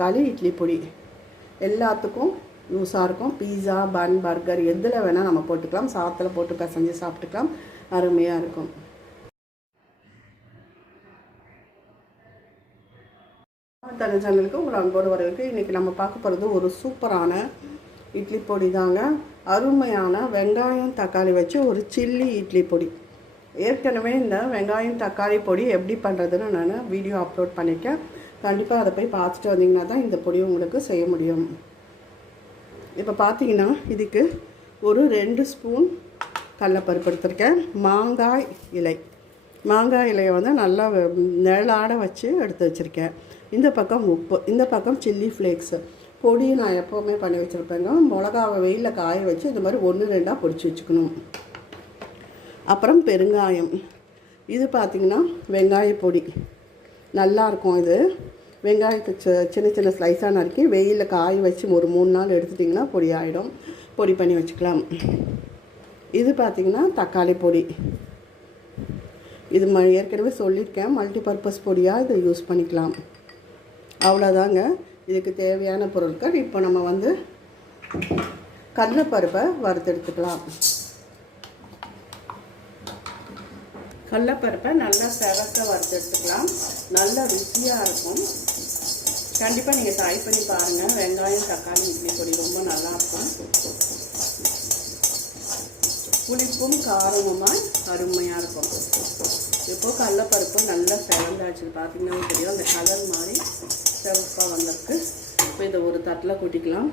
தக்காளி இட்லி பொடி. எல்லாத்துக்கும் யூஸாக இருக்கும் பீஸா பன் பர்கர் எதில் வேணால் நம்ம போட்டுக்கலாம். சாத்தில் போட்டு பிசைஞ்சு சாப்பிட்டுக்கலாம். அருமையாக இருக்கும். தனி சேனலுக்கு உங்களை அன்போடு வரவேற்கு இன்றைக்கி நம்ம பார்க்க போகிறது ஒரு சூப்பரான இட்லி பொடி தாங்க. அருமையான வெங்காயம் தக்காளி வச்சு ஒரு சில்லி இட்லி பொடி. ஏற்கனவே இந்த வெங்காயம் தக்காளி பொடி எப்படி பண்ணுறதுன்னு நான் வீடியோ அப்லோட் பண்ணியிருக்கேன். கண்டிப்பாக அதை போய் பார்த்துட்டு வந்தீங்கன்னா தான் இந்த பொடி உங்களுக்கு செய்ய முடியும். இப்போ பார்த்தீங்கன்னா இதுக்கு ஒரு ரெண்டு ஸ்பூன் கடலப்பருப்பு எடுத்திருக்கேன். மாங்காய் இலை. மாங்காய் இலையை வந்து நல்லா நிழலாட வச்சு எடுத்து வச்சுருக்கேன். இந்த பக்கம் உப்பு இந்த பக்கம் சில்லி ஃப்ளேக்ஸு. பொடி நான் எப்போவுமே பண்ணி வச்சுருப்பேங்க. மிளகாவை வெயிலில் காய வச்சு இந்த மாதிரி ஒன்று ரெண்டாக பொடிச்சு வச்சுக்கணும். அப்புறம் பெருங்காயம். இது பார்த்திங்கன்னா வெங்காய பொடி. நல்லா இருக்கும் இது. வெங்காயத்தை சின்ன சின்ன ஸ்லைஸாக நறுக்கி வெயிலில் காய வச்சு ஒரு மூணு நாள் எடுத்துட்டிங்கன்னா பொடி ஆகிடும் பொடி பண்ணி வச்சுக்கலாம். இது பார்த்திங்கன்னா தக்காளி பொடி. இது ம ஏற்கனவே சொல்லியிருக்கேன். மல்டி பர்பஸ் பொடியாக இதை யூஸ் பண்ணிக்கலாம். அவ்வளோதாங்க. இதுக்கு தேவையான பொருட்கள். இப்போ நம்ம வந்து கடலைப்பருப்பை வறுத்தெடுத்துக்கலாம் கடலைப்பருப்பை நல்லா செவக்க வறுத்தெடுத்துக்கலாம் நல்லா ருசியாக இருக்கும். கண்டிப்பாக நீங்கள் ட்ரை பண்ணி பாருங்கள் வெங்காயம் தக்காளி இட்லி பொடி ரொம்ப நல்லாயிருக்கும் புளிப்பும் காரமுமாய் அருமையாக இருக்கும். இப்போ கடலைப்பருப்பு நல்லா செவந்தாச்சு. பார்த்தீங்கன்னா தெரியும். அந்த கலர் மாதிரி செவப்பாக வந்திருக்கு. இப்போ இதை ஒரு தட்டில் கொட்டிக்கலாம்.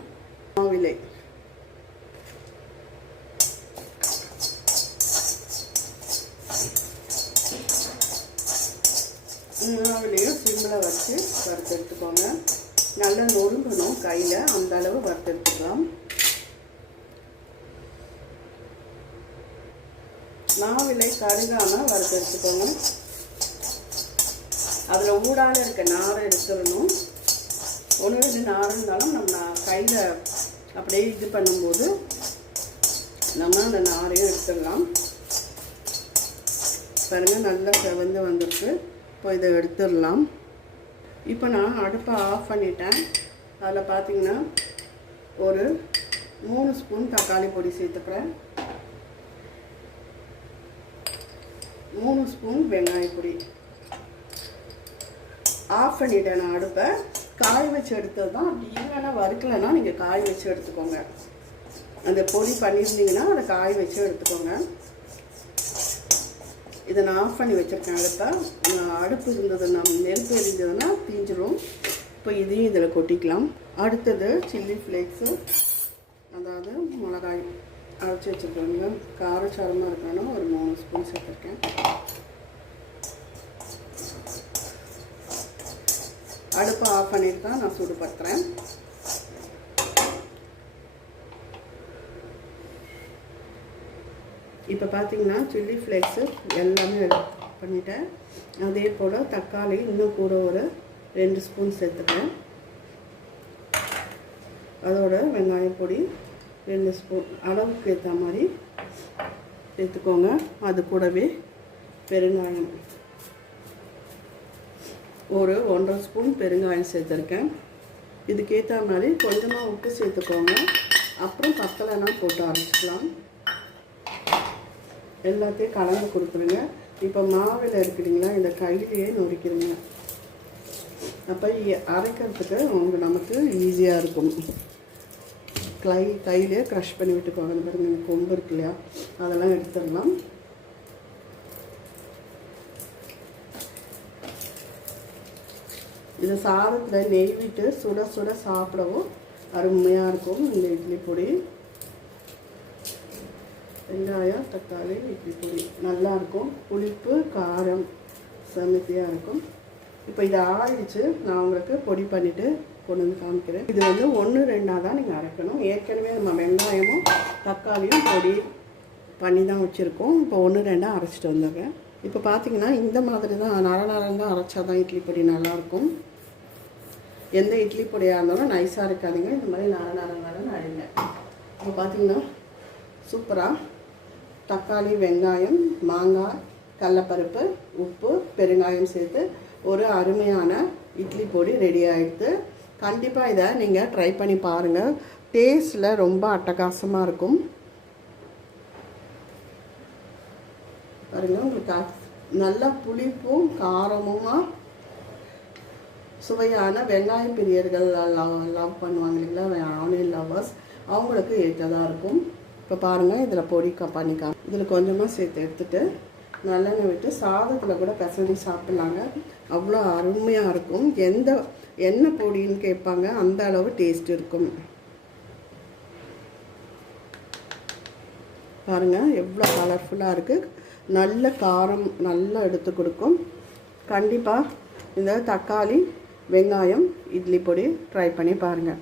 மாவிலை. மாவிலையும் சிம்மில் வச்சு வறுத்து எடுத்துக்கோங்க. நல்லா நொறுங்கணும் கையில். அந்த அளவு வறுத்து மாவிலை கருகாமல் வறுத்தெடுத்துக்கோங்க அதில் ஊடால இருக்க நாரை எடுத்துடணும். ஒன்று ரெண்டு நார் இருந்தாலும் நம்ம கையில் அப்படியே இது பண்ணும்போது நம்ம அந்த நாரையும் எடுத்துடலாம். பாருங்கள் நல்லா செவந்து வந்திருக்கு. இப்போ இதை எடுத்துடலாம். இப்போ நான் அடுப்பை ஆஃப் பண்ணிட்டேன். அதில் பார்த்தீங்கன்னா ஒரு மூணு ஸ்பூன் தக்காளி பொடி சேர்த்துக்கிறேன். மூணு ஸ்பூன் வெங்காய பொடி. ஆஃப் பண்ணிட்டேன் நான் அடுப்பை. காய வச்சு எடுத்தது தான். அப்படி இல்லைன்னா வறுக்கலைன்னா நீங்கள் காய வச்சு எடுத்துக்கோங்க. அந்த பொடி பண்ணியிருந்தீங்கன்னா அதை காய வச்சு எடுத்துக்கோங்க. இதை நான் ஆஃப் பண்ணி வச்சுருக்கேன். அடுத்தா அடுப்பு இருந்தது நான் நெருப்பு எரிஞ்சதுன்னா தீஞ்சிரும். இப்போ இதையும் இதில் கொட்டிக்கலாம். அடுத்தது சில்லி ஃப்ளேக்ஸு அதாவது மிளகாய் அரைச்சி வச்சுருக்கோங்க காரச்சாரமாக இருக்கணும் ஒரு மூணு ஸ்பூன் சேர்த்துருக்கேன். அடுப்பை ஆஃப் பண்ணிட்டு தான் நான் சூடுபடுத்துகிறேன் இப்போ பார்த்தீங்கன்னா சில்லி ஃப்ளேக்ஸு எல்லாமே பண்ணிட்டேன். அதே போல் தக்காளி இன்னும் கூட ஒரு ரெண்டு ஸ்பூன் சேர்த்துக்கிறேன் அதோட வெங்காய பொடி ரெண்டு ஸ்பூன் அளவுக்கு ஏற்ற மாதிரி சேர்த்துக்கோங்க. அது கூடவே பெருங்காயம். ஒரு ஒன்றரை ஸ்பூன் பெருங்காயம் சேர்த்துருக்கேன். இதுக்கேற்ற மாதிரி கொஞ்சமாக உப்பு சேர்த்துக்கோங்க. அப்புறம் பத்தலைனா போட்டு அரைச்சிக்கலாம். எல்லாத்தையும் கலந்து கொடுத்துருங்க இப்போ மாவில் இருக்கிறீங்களா இந்த கையிலேயே நொறுக்கிடுங்க. அப்போ அரைக்கிறதுக்கு அவங்க நமக்கு ஈஸியாக இருக்கும். கை கையிலே க்ரஷ் பண்ணி விட்டுக்கோங்க இந்த பாருங்க கொம்பு இருக்கு இல்லையா? அதெல்லாம் எடுத்துடலாம். இந்த சாதத்தில் நெய் விட்டு சுட சுட சாப்பிடவும் அருமையாக இருக்கும் இந்த இட்லி பொடி. வெங்காயம் தக்காளி இட்லி பொடி. நல்லாயிருக்கும் புளிப்பு காரம் செமத்தியாக இருக்கும். இப்போ இது ஆயிடுச்சு நான் உங்களுக்கு பொடி பண்ணிவிட்டு கொண்டு வந்து காமிக்கிறேன். இது வந்து ஒன்று ரெண்டாக தான் நீங்கள் அரைக்கணும். ஏற்கனவே நம்ம வெங்காயமும் தக்காளியும் பொடி பண்ணி தான் வச்சுருக்கோம். இப்போ ஒன்று ரெண்டாக அரைச்சிட்டு வந்துடுறேன். இப்போ பார்த்தீங்கன்னா இந்த மாதிரி தான் நர நரம் தான் அரைச்சா தான் இட்லி பொடி நல்லாயிருக்கும் எந்த இட்லி பொடியாக இருந்தாலும் நைஸாக இருக்காதுங்க. இந்த மாதிரி நர நர நரன்னு இப்போ பார்த்தீங்கன்னா சூப்பராக தக்காளி வெங்காயம் மாங்காய் கடலப்பருப்பு உப்பு பெருங்காயம் சேர்த்து ஒரு அருமையான இட்லி பொடி ரெடி ஆகிடுது கண்டிப்பாக இதை நீங்கள் ட்ரை பண்ணி பாருங்கள் டேஸ்ட்டில் ரொம்ப அட்டகாசமாக இருக்கும். பாருங்கள் உங்களுக்கு நல்ல புளிப்பும் காரமுமாக சுவையான வெங்காய பிரியர்கள் லவ் லவ் பண்ணுவாங்க இல்லைங்களா? ஆனியன் லவ்வர்ஸ் அவங்களுக்கு ஏற்றதாக இருக்கும். இப்போ பாருங்கள் இதில் பொடி க பண்ணிக்கா இதில் கொஞ்சமாக சேர்த்து எடுத்துட்டு நல்லெண்ணெய் விட்டு சாதத்தில் கூட பிசைஞ்சு சாப்பிட்லாங்க. அவ்வளோ அருமையாக இருக்கும். எந்த என்ன பொடின்னு கேட்பாங்க அந்த அளவு டேஸ்ட் இருக்கும். பாருங்கள் எவ்வளோ கலர்ஃபுல்லாக இருக்குது நல்ல காரம் நல்லா எடுத்து கொடுக்கும். கண்டிப்பாக இந்த தக்காளி வெங்காயம் இட்லி பொடி ட்ரை பண்ணி பாருங்கள்